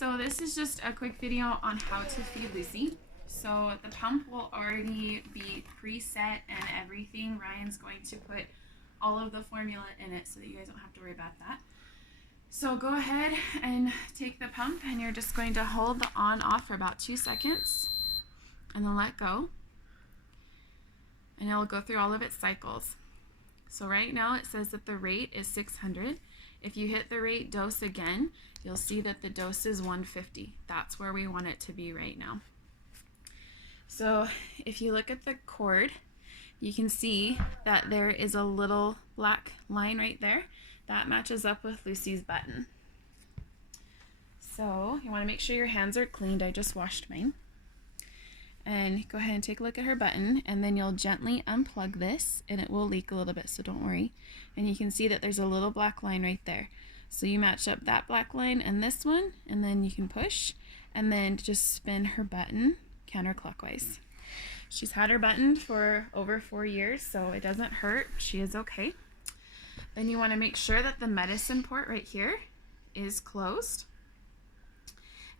So this is just a quick video on how to feed Lucy. So the pump will already be preset and everything. Ryan's going to put all of the formula in it so that you guys don't have to worry about that. So go ahead and take the pump and you're just going to hold the on off for about 2 seconds and then let go. And it'll go through all of its cycles. So right now it says that the rate is 600. If you hit the rate dose again, you'll see that the dose is 150. That's where we want it to be right now. So if you look at the cord, you can see that there is a little black line right there. That matches up with Lucy's button. So you want to make sure your hands are cleaned. I just washed mine. And go ahead and take a look at her button, and then you'll gently unplug this and it will leak a little bit, so don't worry. And you can see that there's a little black line right there. So you match up that black line and this one, and then you can push and then just spin her button counterclockwise. She's had her button for over 4 years, so it doesn't hurt. She is okay. Then you want to make sure that the medicine port right here is closed.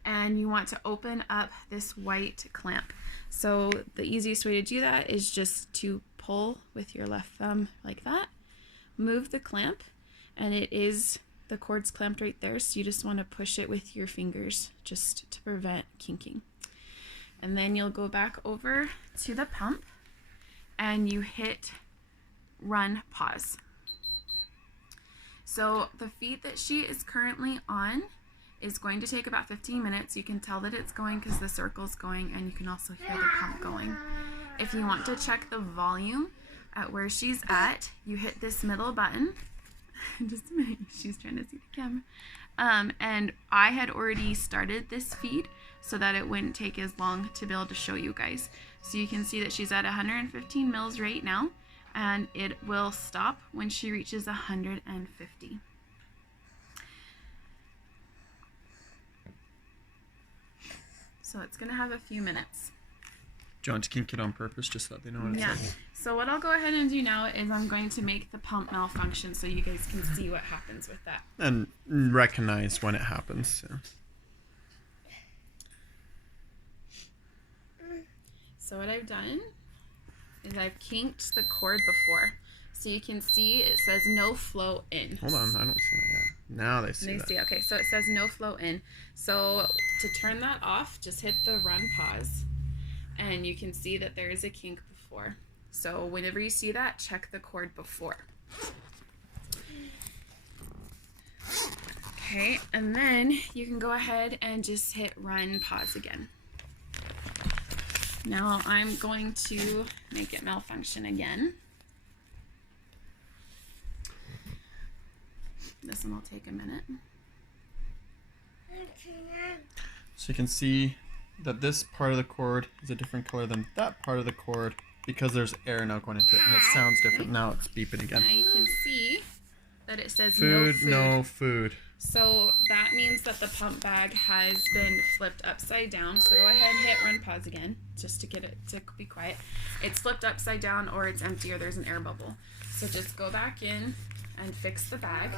And you want to open up this white clamp. So the easiest way to do that is just to pull with your left thumb like that. Move the clamp, and the cord's clamped right there, so you just want to push it with your fingers just to prevent kinking. And then you'll go back over to the pump and you hit run pause. So the feed that she is currently on is going to take about 15 minutes. You can tell that it's going because the circle's going, and you can also hear the pump going. If you want to check the volume at where she's at, you hit this middle button. Just a minute, she's trying to see the camera. And I had already started this feed so that it wouldn't take as long to be able to show you guys. So you can see that she's at 115 mils right now, and it will stop when she reaches 150. So it's going to have a few minutes. Do you want to kink it on purpose just so that they know what it's like? So what I'll go ahead and do now is I'm going to make the pump malfunction so you guys can see what happens with that. And recognize when it happens. Yeah. So what I've done is I've kinked the cord before. So you can see it says no flow in. Hold on, I don't see that yet. Now they see that. They see, okay, so it says no flow in. So to turn that off, just hit the run pause. And you can see that there is a kink before. So whenever you see that, check the cord before. Okay, and then you can go ahead and just hit run pause again. Now I'm going to make it malfunction again. This one will take a minute. So you can see that this part of the cord is a different color than that part of the cord because there's air now going into it, and it sounds different. Now it's beeping again. Now you can see that it says no food. So that means that the pump bag has been flipped upside down. So go ahead and hit run pause again just to get it to be quiet. It's flipped upside down or it's empty or there's an air bubble. So just go back in and fix the bag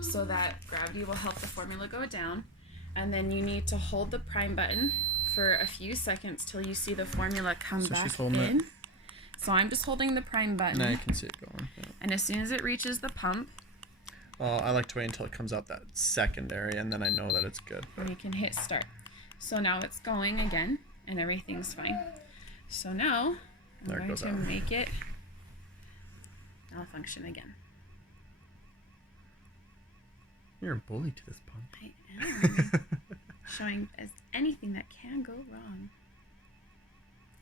so that gravity will help the formula go down. And then you need to hold the prime button for a few seconds till you see the formula come back in. So I'm just holding the prime button. Now you can see it going. Yeah. And as soon as it reaches the pump, I like to wait until it comes out that secondary, and then I know that it's good. And you can hit start. So now it's going again, and everything's fine. So now I'm going to make it malfunction again. You're a bully to this pump. I am. Showing as anything that can go wrong.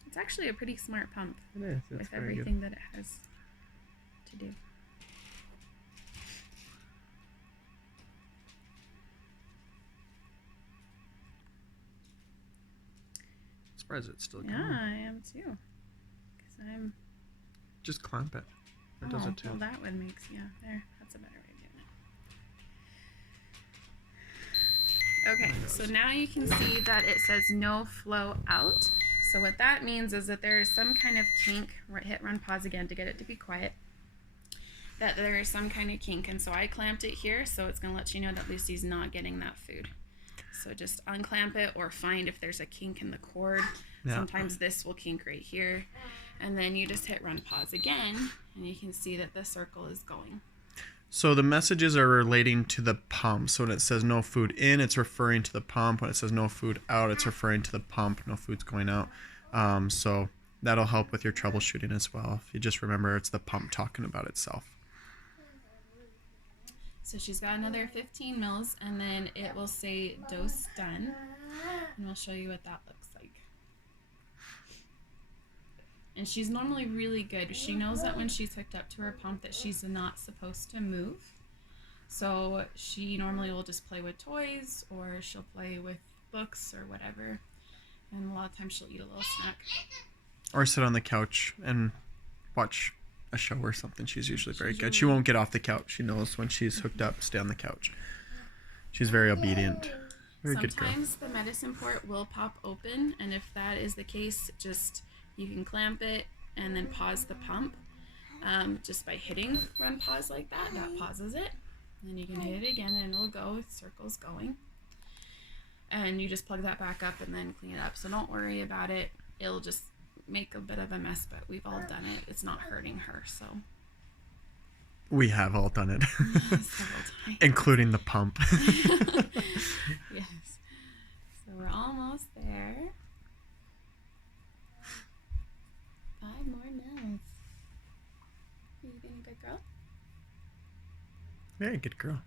It's actually a pretty smart pump with everything that it has to do. I'm surprised it's still going. Yeah, I am too. Because I'm... Just clamp it. It does it too. Well, that one makes... Yeah, there. That's a better way of doing it. Okay, so now you can see that it says no flow out. So what that means is that there is some kind of kink. Hit run pause again to get it to be quiet. That there is some kind of kink, and so I clamped it here, so it's going to let you know that Lucy's not getting that food. So just unclamp it or find if there's a kink in the cord. Yeah. Sometimes this will kink right here. And then you just hit run pause again, and you can see that the circle is going. So the messages are relating to the pump. So when it says no food in, it's referring to the pump. When it says no food out, it's referring to the pump. No food's going out. So that'll help with your troubleshooting as well. If you just remember, it's the pump talking about itself. So she's got another 15 mils, and then it will say dose done. And we'll show you what that looks like. And she's normally really good. She knows that when she's hooked up to her pump that she's not supposed to move. So she normally will just play with toys, or she'll play with books or whatever. And a lot of times she'll eat a little snack. Or sit on the couch and watch a show or something. She's usually very good. She won't get off the couch. She knows when she's hooked up, stay on the couch. She's very obedient. Very good girl. Sometimes the medicine port will pop open, and if that is the case, just you can clamp it and then pause the pump. Just by hitting run pause like that, that pauses it. And then you can hit it again and it'll go, circle's going. And you just plug that back up and then clean it up. So don't worry about it. It'll just make a bit of a mess, but we've all done it. It's not hurting her, so. We have all done it. Several times. Including the pump. Yes. So we're almost there. 5 more minutes. Are you being a good girl? Very good girl.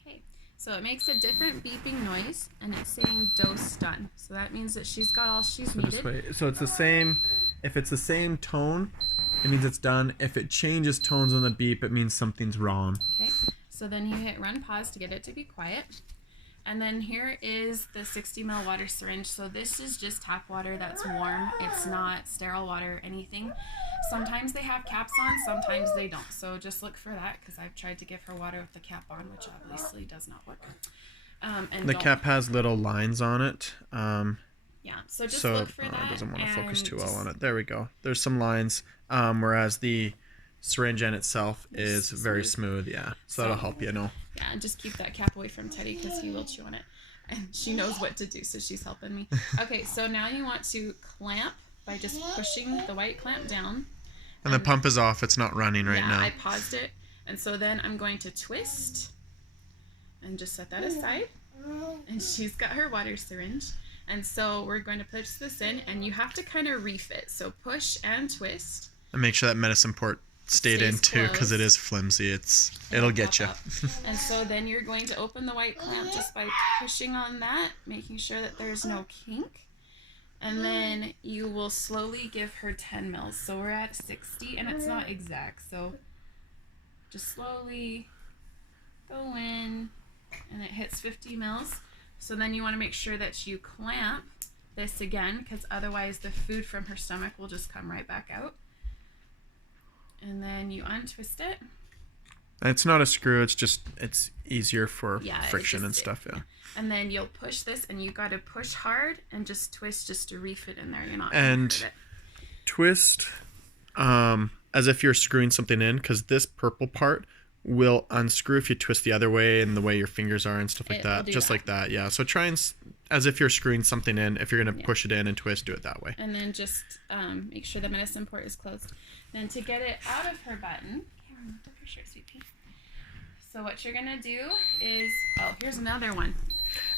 Okay, so it makes a different beeping noise, and it's saying dose done. So that means that she's got all she's So needed. just wait. So it's the same. If it's the same tone, it means it's done. If it changes tones on the beep, it means something's wrong. Okay, so then you hit run pause to get it to be quiet. And then here is the 60 ml water syringe. So this is just tap water that's warm. It's not sterile water or anything. Sometimes they have caps on, sometimes they don't. So just look for that, because I've tried to give her water with the cap on, which obviously does not work. And The cap has little lines on it. Yeah, so just look for that. It doesn't want to focus and too well just- on it. There we go. There's some lines, whereas the syringe end itself is very smooth. Yeah, so that'll help you know. Yeah, and just keep that cap away from Teddy, because he will chew on it. And she knows what to do, so she's helping me. Okay, so now you want to clamp by just pushing the white clamp down. And the pump is off. It's not running right now. I paused it. And so then I'm going to twist and just set that aside. And she's got her water syringe. And so we're going to push this in, and you have to kind of refit. So push and twist. And make sure that medicine port stayed in Stays too, because it closed. is flimsy. It'll get you. Pop up. And so then you're going to open the white clamp just by pushing on that, making sure that there's no kink. And then you will slowly give her 10 mils. So we're at 60, and it's not exact. So just slowly go in, and it hits 50 mils. So then you want to make sure that you clamp this again, because otherwise the food from her stomach will just come right back out. And then you untwist it. It's not a screw. It's easier for Yeah, friction and stuff. Yeah. And then you'll push this, and you got to push hard and just twist just to refit in there. You're not And gonna hurt twist as if you're screwing something in, because this purple part will unscrew if you twist the other way and the way your fingers are and stuff like It will that. do Just that. like that. Yeah. So try and as if you're screwing something in. If you're going to push it in and twist, do it that way. And then just make sure the medicine port is closed. Then to get it out of her button, Cameron, lift up your shirt, sweet pea. So what you're going to do is, here's another one.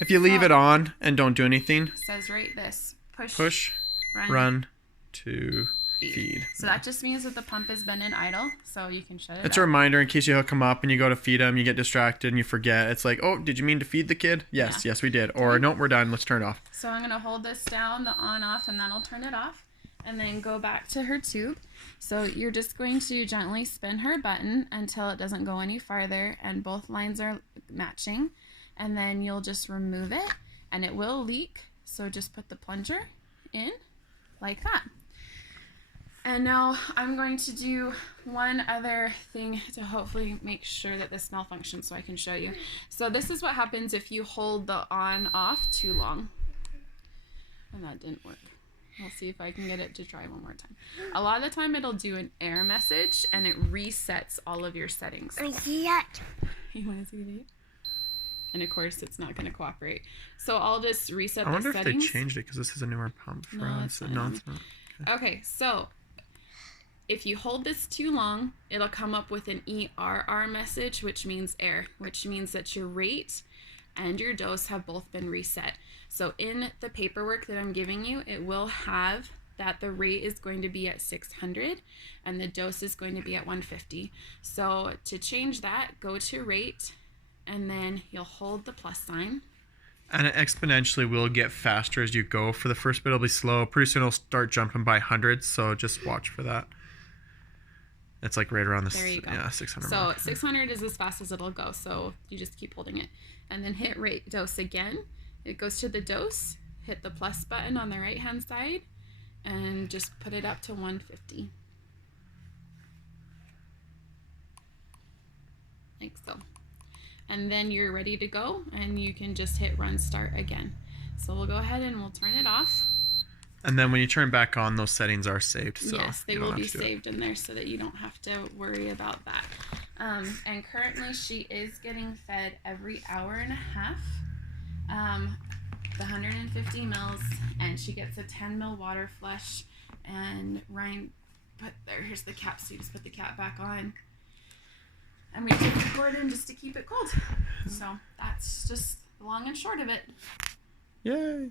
If you leave it on and don't do anything, It says right this, push, run to feed. So that just means that the pump has been in idle, so you can shut it It's a off. reminder in case you hook them up and you go to feed them, you get distracted and you forget. It's like, oh, did you mean to feed the kid? Yes, yes, we did. Or, nope, we're done. Let's turn it off. So I'm going to hold this down, the on-off, and then I'll turn it off. And then go back to her tube. So you're just going to gently spin her button until it doesn't go any farther and both lines are matching. And then you'll just remove it, and it will leak. So just put the plunger in like that. And now I'm going to do one other thing to hopefully make sure that this malfunctions so I can show you. So this is what happens if you hold the on off too long. And that didn't work. I'll see if I can get it to try one more time. A lot of the time it'll do an error message and it resets all of your settings. I see that. You want to see that? And of course it's not going to cooperate. So I'll just reset the settings. I wonder if they changed it because this is a newer pump for us. No, it's not. Okay, so if you hold this too long, it'll come up with an ERR message, which means error, which means that your rate and your dose have both been reset. So in the paperwork that I'm giving you, it will have that the rate is going to be at 600 and the dose is going to be at 150. So to change that, go to rate and then you'll hold the plus sign. And it exponentially will get faster as you go. For the first bit, it'll be slow. Pretty soon it'll start jumping by hundreds, so just watch for that. It's like right around There you go. 600 So mark. 600 is as fast as it'll go, so you just keep holding it. And then hit rate dose again. It goes to the dose, hit the plus button on the right hand side, and just put it up to 150. Like so. And then you're ready to go, and you can just hit run start again. So we'll go ahead and we'll turn it off. And then when you turn back on, those settings are saved. So yes, they you don't will have be to do it. saved in there so that you don't have to worry about that. And currently she is getting fed every hour and a half, the 150 mils, and she gets a 10 mil water flush. And Ryan, here's the cap, so you just put the cap back on. And we take the cord in just to keep it cold. So that's just the long and short of it. Yay!